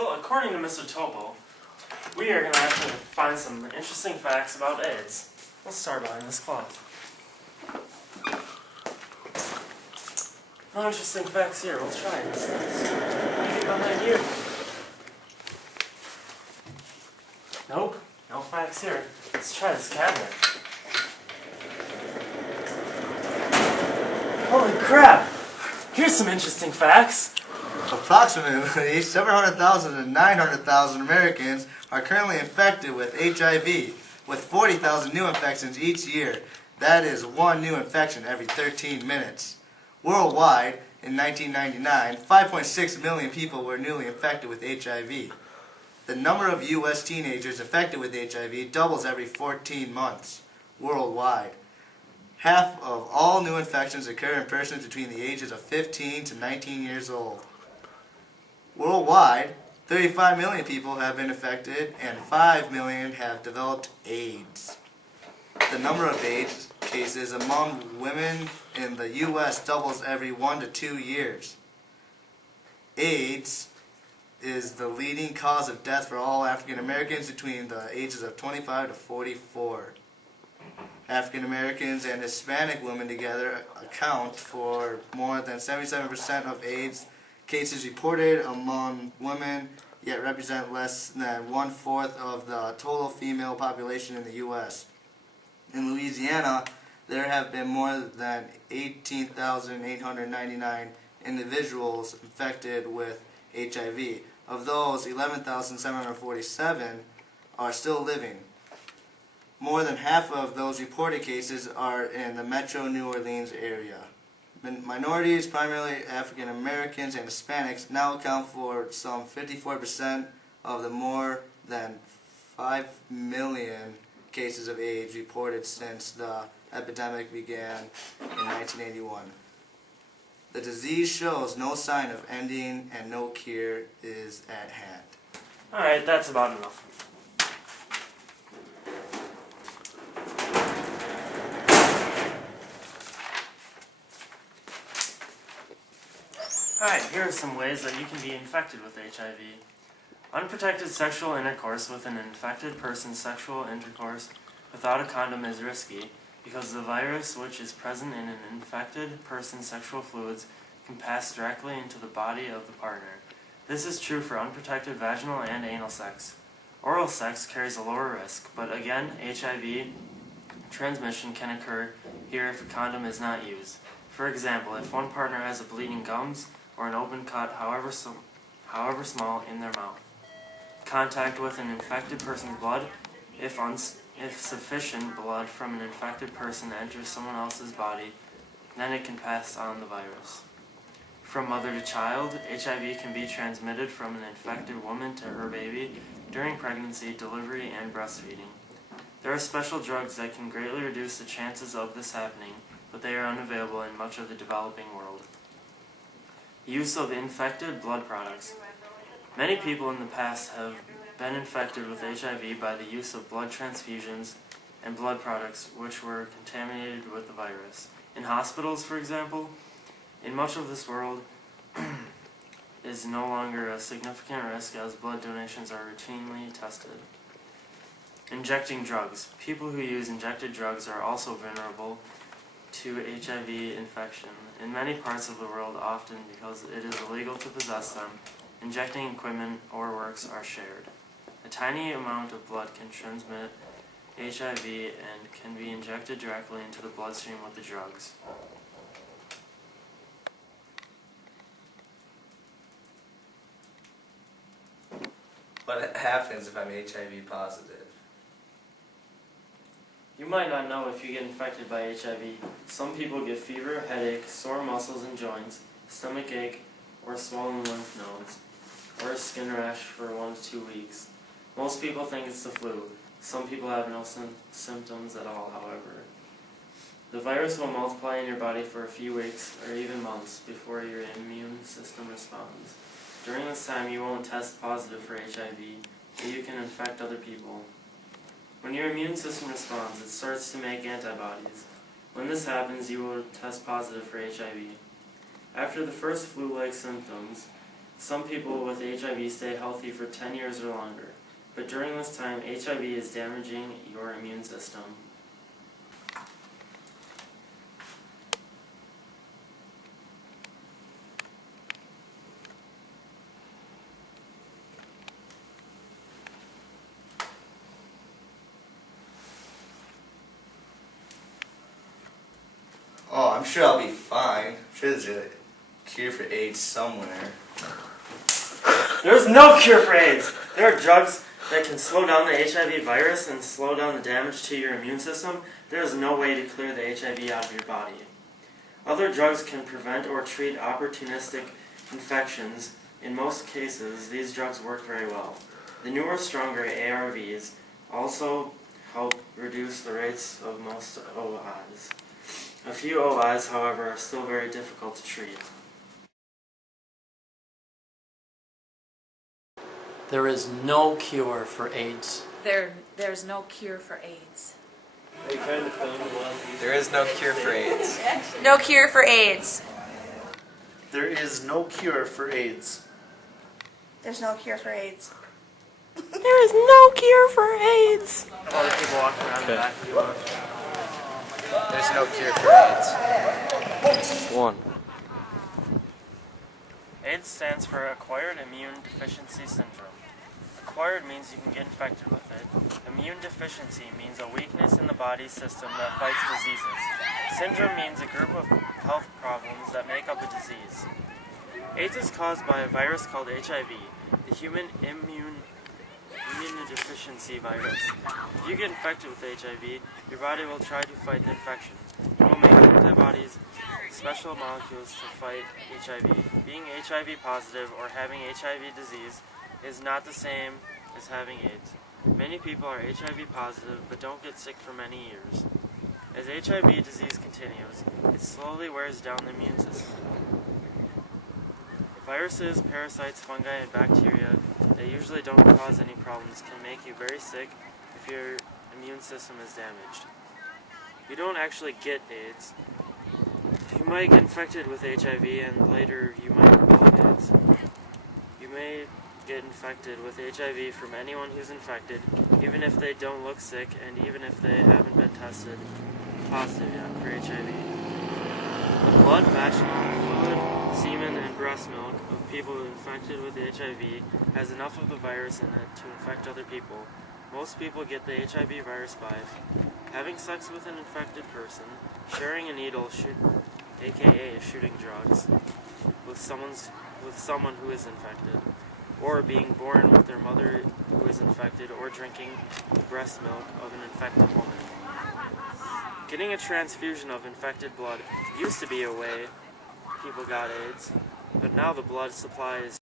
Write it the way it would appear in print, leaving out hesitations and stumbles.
Well, according to Mr. Topo, we are going to have to find some interesting facts about AIDS. Let's start behind this cloth. No interesting facts here. Let's try this. Anything behind you? Nope. No facts here. Let's try this cabinet. Holy crap! Here's some interesting facts. Approximately 700,000 to 900,000 Americans are currently infected with HIV, with 40,000 new infections each year. That is one new infection every 13 minutes. Worldwide, in 1999, 5.6 million people were newly infected with HIV. The number of U.S. teenagers infected with HIV doubles every 14 months worldwide. Half of all new infections occur in persons between the ages of 15 to 19 years old. Worldwide, 35 million people have been infected and 5 million have developed AIDS. The number of AIDS cases among women in the U.S. doubles every 1 to 2 years. AIDS is the leading cause of death for all African Americans between the ages of 25 to 44. African Americans and Hispanic women together account for more than 77% of AIDS cases reported among women, yet represent less than 1/4 of the total female population in the U.S. In Louisiana, there have been more than 18,899 individuals infected with HIV. Of those, 11,747 are still living. More than half of those reported cases are in the Metro New Orleans area. Minorities, primarily African Americans and Hispanics, now account for some 54% of the more than 5 million cases of AIDS reported since the epidemic began in 1981. The disease shows no sign of ending and no cure is at hand. Alright, that's about enough. Alright, here are some ways that you can be infected with HIV. Unprotected sexual intercourse with an infected person's sexual intercourse without a condom is risky because the virus which is present in an infected person's sexual fluids can pass directly into the body of the partner. This is true for unprotected vaginal and anal sex. Oral sex carries a lower risk, but again, HIV transmission can occur here if a condom is not used. For example, if one partner has a bleeding gums or an open cut, however small, in their mouth. Contact with an infected person's blood, if sufficient blood from an infected person enters someone else's body, then it can pass on the virus. From mother to child, HIV can be transmitted from an infected woman to her baby during pregnancy, delivery, and breastfeeding. There are special drugs that can greatly reduce the chances of this happening, but they are unavailable in much of the developing world. Use of infected blood products. Many people in the past have been infected with HIV by the use of blood transfusions and blood products which were contaminated with the virus. In hospitals, for example, in much of this world is no longer a significant risk as blood donations are routinely tested. Injecting drugs. People who use injected drugs are also vulnerable to HIV infection. In many parts of the world, often because it is illegal to possess them, injecting equipment or works are shared. A tiny amount of blood can transmit HIV and can be injected directly into the bloodstream with the drugs. What happens if I'm HIV positive? You might not know if you get infected by HIV. Some people get fever, headache, sore muscles and joints, stomach ache, or swollen lymph nodes, or a skin rash for 1 to 2 weeks. Most people think it's the flu. Some people have no symptoms at all, however. The virus will multiply in your body for a few weeks or even months before your immune system responds. During this time, you won't test positive for HIV, but you can infect other people. When your immune system responds, it starts to make antibodies. When this happens, you will test positive for HIV. After the first flu-like symptoms, Some people with HIV stay healthy for 10 years or longer, but during this time, HIV is damaging your immune system. Oh, I'm sure I'll be fine. I'm sure there's a cure for AIDS somewhere. There's no cure for AIDS! There are drugs that can slow down the HIV virus and slow down the damage to your immune system. There is no way to clear the HIV out of your body. Other drugs can prevent or treat opportunistic infections. In most cases, these drugs work very well. The newer, stronger ARVs also help reduce the rates of most OIs. A few OIs, however, are still very difficult to treat. There is no cure for AIDS. There's no cure for AIDS. There is no cure for AIDS. No cure for AIDS. There is no cure for AIDS. There's no cure for AIDS. There is no cure for AIDS. All the people walking around the back if you want. There's no cure for AIDS. 1. AIDS stands for Acquired Immune Deficiency Syndrome. Acquired means you can get infected with it. Immune deficiency means a weakness in the body's system that fights diseases. Syndrome means a group of health problems that make up a disease. AIDS is caused by a virus called HIV, the human immunodeficiency virus. If you get infected with HIV, your body will try to fight the infection. It will make antibodies, special molecules to fight HIV. Being HIV positive or having HIV disease is not the same as having AIDS. Many people are HIV positive but don't get sick for many years. As HIV disease continues, it slowly wears down the immune system. Viruses, parasites, fungi, and bacteria that usually don't cause any problems can make you very sick if your immune system is damaged. You don't actually get AIDS. You might get infected with HIV and later you might develop AIDS. You may get infected with HIV from anyone who's infected, even if they don't look sick and even if they haven't been tested positive yet for HIV. The blood, vaginal fluid, semen, and breast milk of people infected with HIV has enough of the virus in it to infect other people. Most people get the HIV virus by having sex with an infected person, sharing a needle, aka shooting drugs, with someone who is infected, or being born with their mother who is infected, or drinking the breast milk of an infected woman. Getting a transfusion of infected blood used to be a way people got AIDS, but now the blood supply is